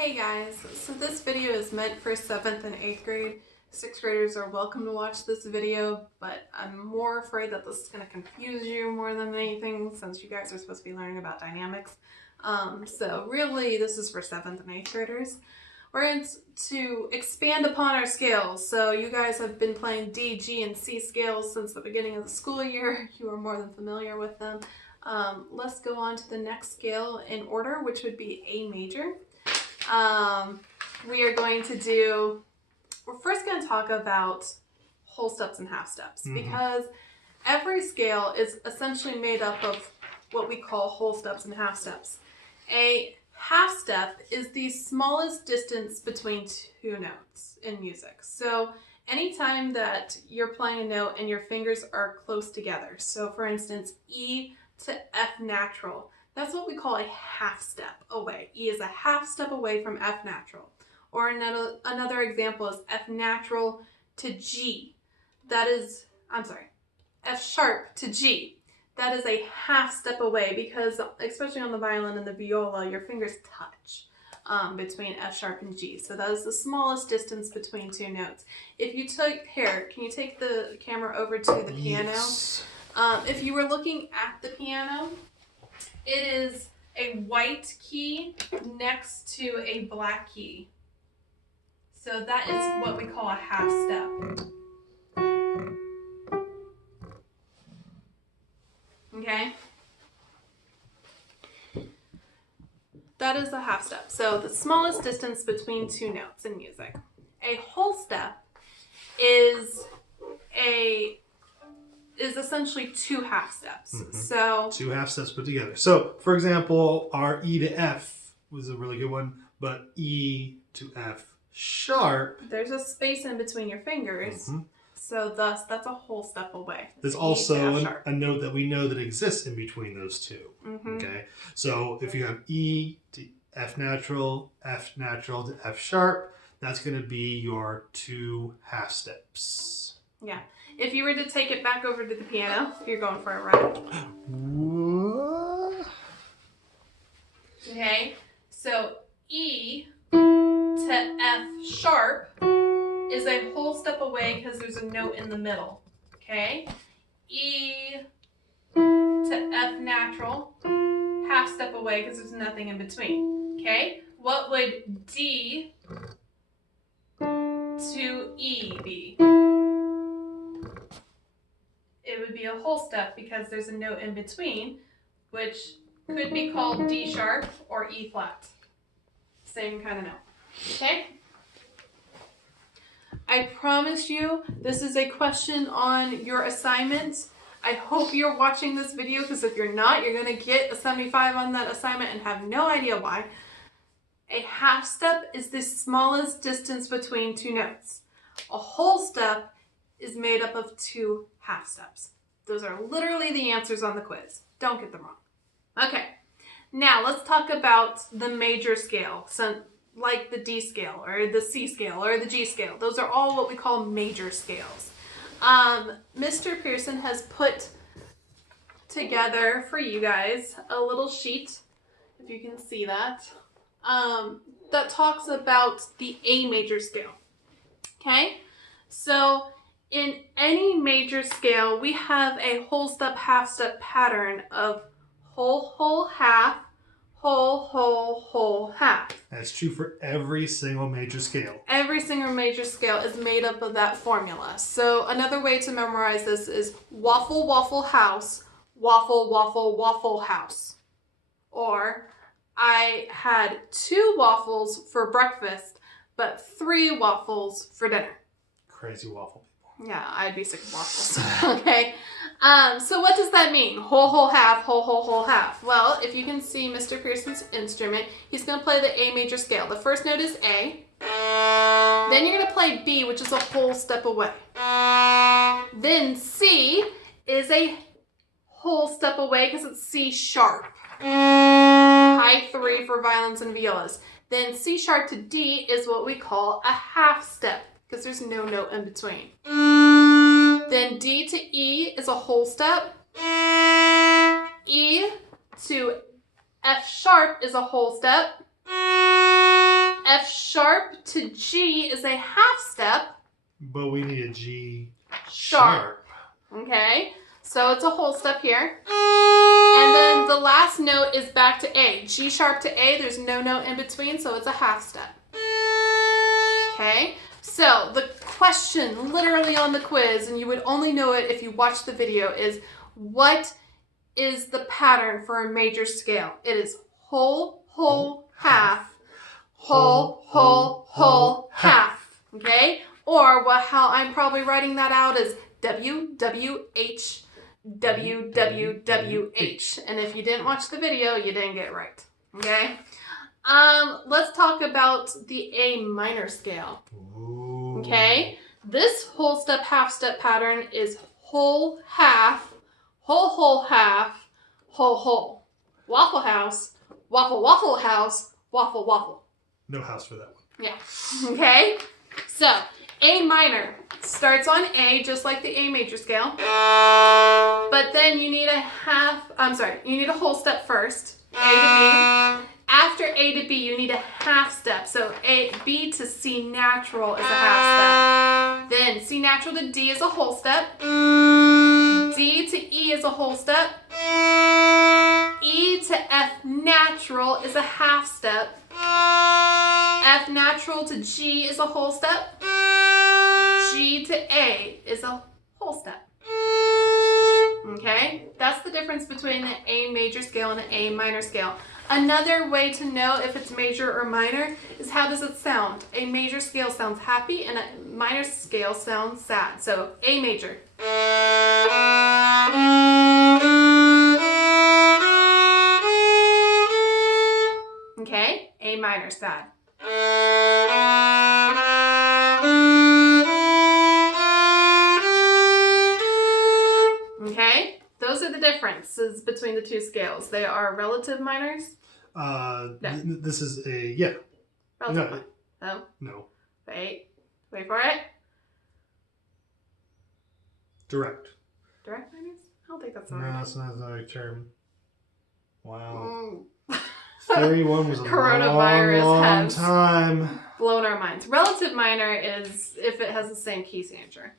Hey guys, so this video is meant for 7th and 8th grade. 6th graders are welcome to watch this video, but I'm more afraid that this is going to confuse you more than anything since you guys are supposed to be learning about dynamics. So really this is for 7th and 8th graders. We're going to expand upon our scales. So you guys have been playing D, G, and C scales since the beginning of the school year. You are more than familiar with them. Let's go on to the next scale in order, which would be A major. We're first going to talk about whole steps and half steps, because every scale is essentially made up of what we call whole steps and half steps. A half step is the smallest distance between two notes in music. So anytime that you're playing a note and your fingers are close together, so for instance, E to F natural, that's what we call a half step away. E is a half step away from F natural. Or another example is F natural to G. F sharp to G. That is a half step away because, especially on the violin and the viola, your fingers touch between F sharp and G. So that is the smallest distance between two notes. If you can you take the camera over to the piano? Yes. If you were looking at the piano, it is a white key next to a black key. So that is what we call a half step. Okay? That is a half step. So the smallest distance between two notes in music. A whole step is essentially two half steps. So two half steps put together. So, for example, our E to F was a really good one, but E to F sharp. There's a space in between your fingers. So thus, that's a whole step away. There's also a note that we know that exists in between those two. Okay. So if you have E to F natural to F sharp, that's going to be your two half steps. Yeah. If you were to take it back over to the piano, you're going for a ride. Okay. So E to F sharp is a whole step away because there's a note in the middle. Okay. E to F natural, half step away because there's nothing in between. Okay. What would D to E be? It would be a whole step because there's a note in between, which could be called D sharp or E flat. Same kind of note. Okay? I promise you, this is a question on your assignment. I hope you're watching this video, because if you're not, you're going to get a 75 on that assignment and have no idea why. A half step is the smallest distance between two notes. A whole step is made up of two half steps. Those are literally the answers on the quiz. Don't get them wrong. Okay, now let's talk about the major scale, so like the D scale or the C scale or the G scale. Those are all what we call major scales. Mr. Pearson has put together for you guys a little sheet, if you can see that, that talks about the A major scale. Okay, so in any major scale, we have a whole step, half step pattern of whole, whole, half, whole, whole, whole, half. That's true for every single major scale. Every single major scale is made up of that formula. So another way to memorize this is waffle, waffle, house, waffle, waffle, waffle, house. Or I had 2 waffles for breakfast, but 3 waffles for dinner. Crazy waffle. Yeah, I'd be sick of waffles. Okay. So what does that mean? Whole, whole, half, whole, whole, whole, half. Well, if you can see Mr. Pearson's instrument, he's going to play the A major scale. The first note is A. Then you're going to play B, which is a whole step away. Then C is a whole step away because it's C sharp. High 3 for violins and violas. Then C sharp to D is what we call a half step, because there's no note in between. Then D to E is a whole step. E to F sharp is a whole step. F sharp to G is a half step. But we need a G Sharp. Okay, so it's a whole step here. And then the last note is back to A. G sharp to A, there's no note in between, so it's a half step. Okay, so the question literally on the quiz, and you would only know it if you watched the video, is what is the pattern for a major scale? It is whole, whole, half, whole, whole, whole, half. Okay? Or how I'm probably writing that out is W, W, H, W, W, W, H. And if you didn't watch the video, you didn't get it right. Okay? Let's talk about the A minor scale. Ooh. Okay? This whole step, half step pattern is whole, half, whole, whole, half, whole, whole. Waffle house, waffle, waffle house, waffle, waffle. No house for that one. Yeah. Okay? So, A minor starts on A, just like the A major scale. But then you need a you need a whole step first. A to B. After A to B, you need a half step. So B to C natural is a half step. Then C natural to D is a whole step. D to E is a whole step. E to F natural is a half step. F natural to G is a whole step. G to A is a whole step. Okay? That's the difference between the A major scale and the A minor scale. Another way to know if it's major or minor is how does it sound? A major scale sounds happy and a minor scale sounds sad. So A major. Okay? A minor, sad. Okay? Those are the differences between the two scales. They are relative minors. No. This is a, Relative No. No. No. Wait for it. Direct. Direct minors? I don't think that's the No, right. that's not the right term. Wow. Mm. Theory 1 was a Coronavirus long has time. blown our minds. Relative minor is if it has the same key signature.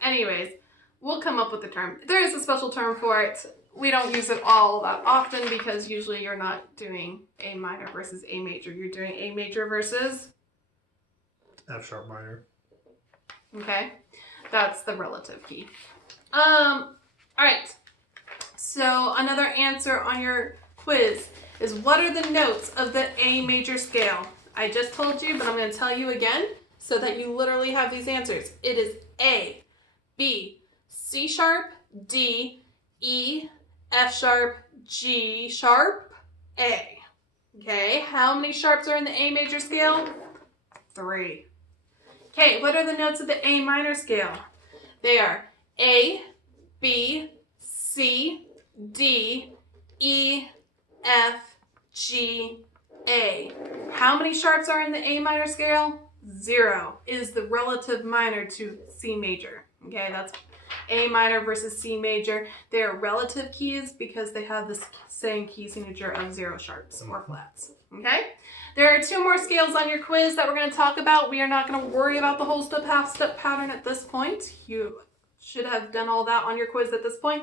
Anyways, we'll come up with the term. There is a special term for it. We don't use it all that often because usually you're not doing A minor versus A major. You're doing A major versus F sharp minor. Okay, that's the relative key. All right. So another answer on your quiz is what are the notes of the A major scale? I just told you, but I'm going to tell you again so that you literally have these answers. It is A, B, C sharp, D, E, F sharp, G sharp, A. Okay, how many sharps are in the A major scale? 3. Okay, what are the notes of the A minor scale? They are A, B, C, D, E, F, G, A. How many sharps are in the A minor scale? 0 is the relative minor to C major. Okay, that's A minor versus C major. They are relative keys because they have the same key signature of 0 sharps or flats. Okay? There are 2 more scales on your quiz that we're going to talk about. We are not going to worry about the whole step, half step pattern at this point. You should have done all that on your quiz at this point.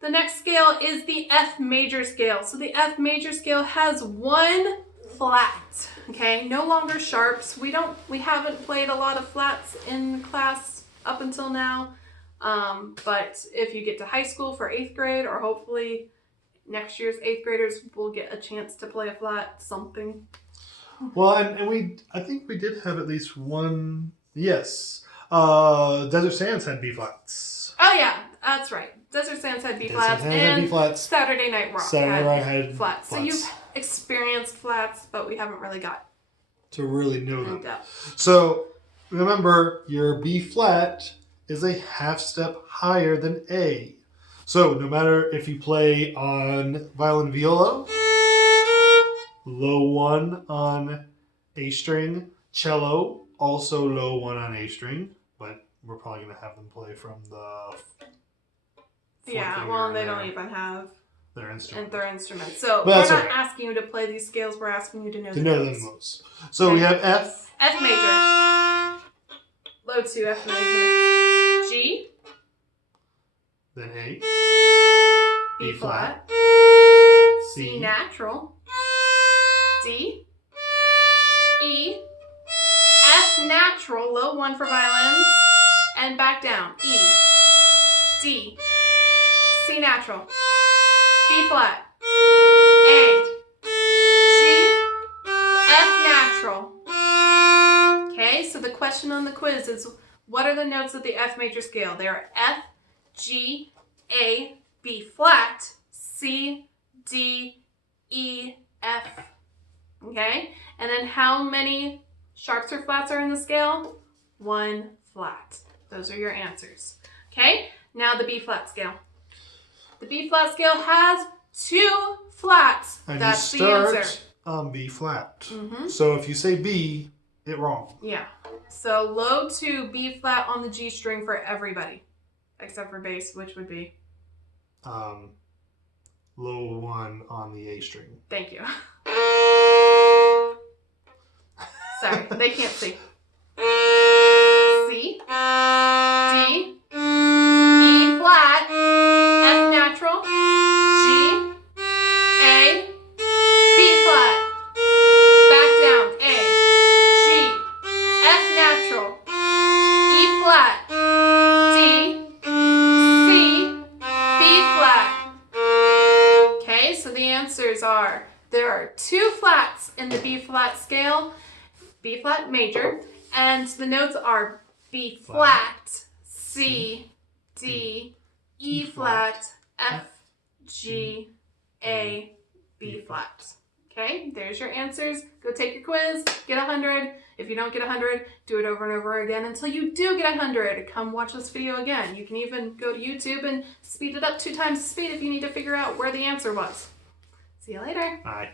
The next scale is the F major scale. So the F major scale has 1 flat. Okay, no longer sharps. We haven't played a lot of flats in class up until now. But if you get to high school for 8th grade, or hopefully next year's 8th graders will get a chance to play a flat something. Well, and I think we did have at least one. Yes, Desert Sands had B flats. Oh yeah, that's right. Desert Sands had B flats, and Saturday Night Rock had flats. So you've experienced flats, but we haven't really got to really know them. depth. So remember, your B flat is a half step higher than A. So no matter if you play on violin viola, low 1 on A string, cello, also low 1 on A string, but we're probably going to have them play from the Yeah, well, they don't even have their and instrument. their instruments. So But that's we're not all right. asking you to play these scales. We're asking you to know To the know notes. them most. So we have F. F major. Low 2 F major. G. Then A. B flat. C C. natural. D. E. F natural, low 1 for violins. And back down. E. D. C natural. B flat. A. G. F natural. Okay, so the question on the quiz is, what are the notes of the F major scale? They are F, G, A, B flat, C, D, E, F. Okay, and then how many sharps or flats are in the scale? 1 flat. Those are your answers. Okay, now the B flat scale. The B flat scale has 2 flats. And That's you the start answer. on B flat. Mm-hmm. So if you say B, it's wrong. Yeah. So low 2 B flat on the G string for everybody, except for bass, which would be. Low 1 on the A string. Thank you. Sorry, they can't see. C, D, E flat, F natural, G, A, B flat, back down, A, G, F natural, E flat, D, C, B flat. Okay, so the answers are, there are 2 flats in the B flat scale, B flat major, and the notes are B flat, C, D, E flat, F, G, A, B flat. Okay, there's your answers. Go take your quiz, get 100. If you don't get 100, do it over and over again until you do get 100. Come watch this video again. You can even go to YouTube and speed it up 2 times the speed if you need to figure out where the answer was. See you later. Bye.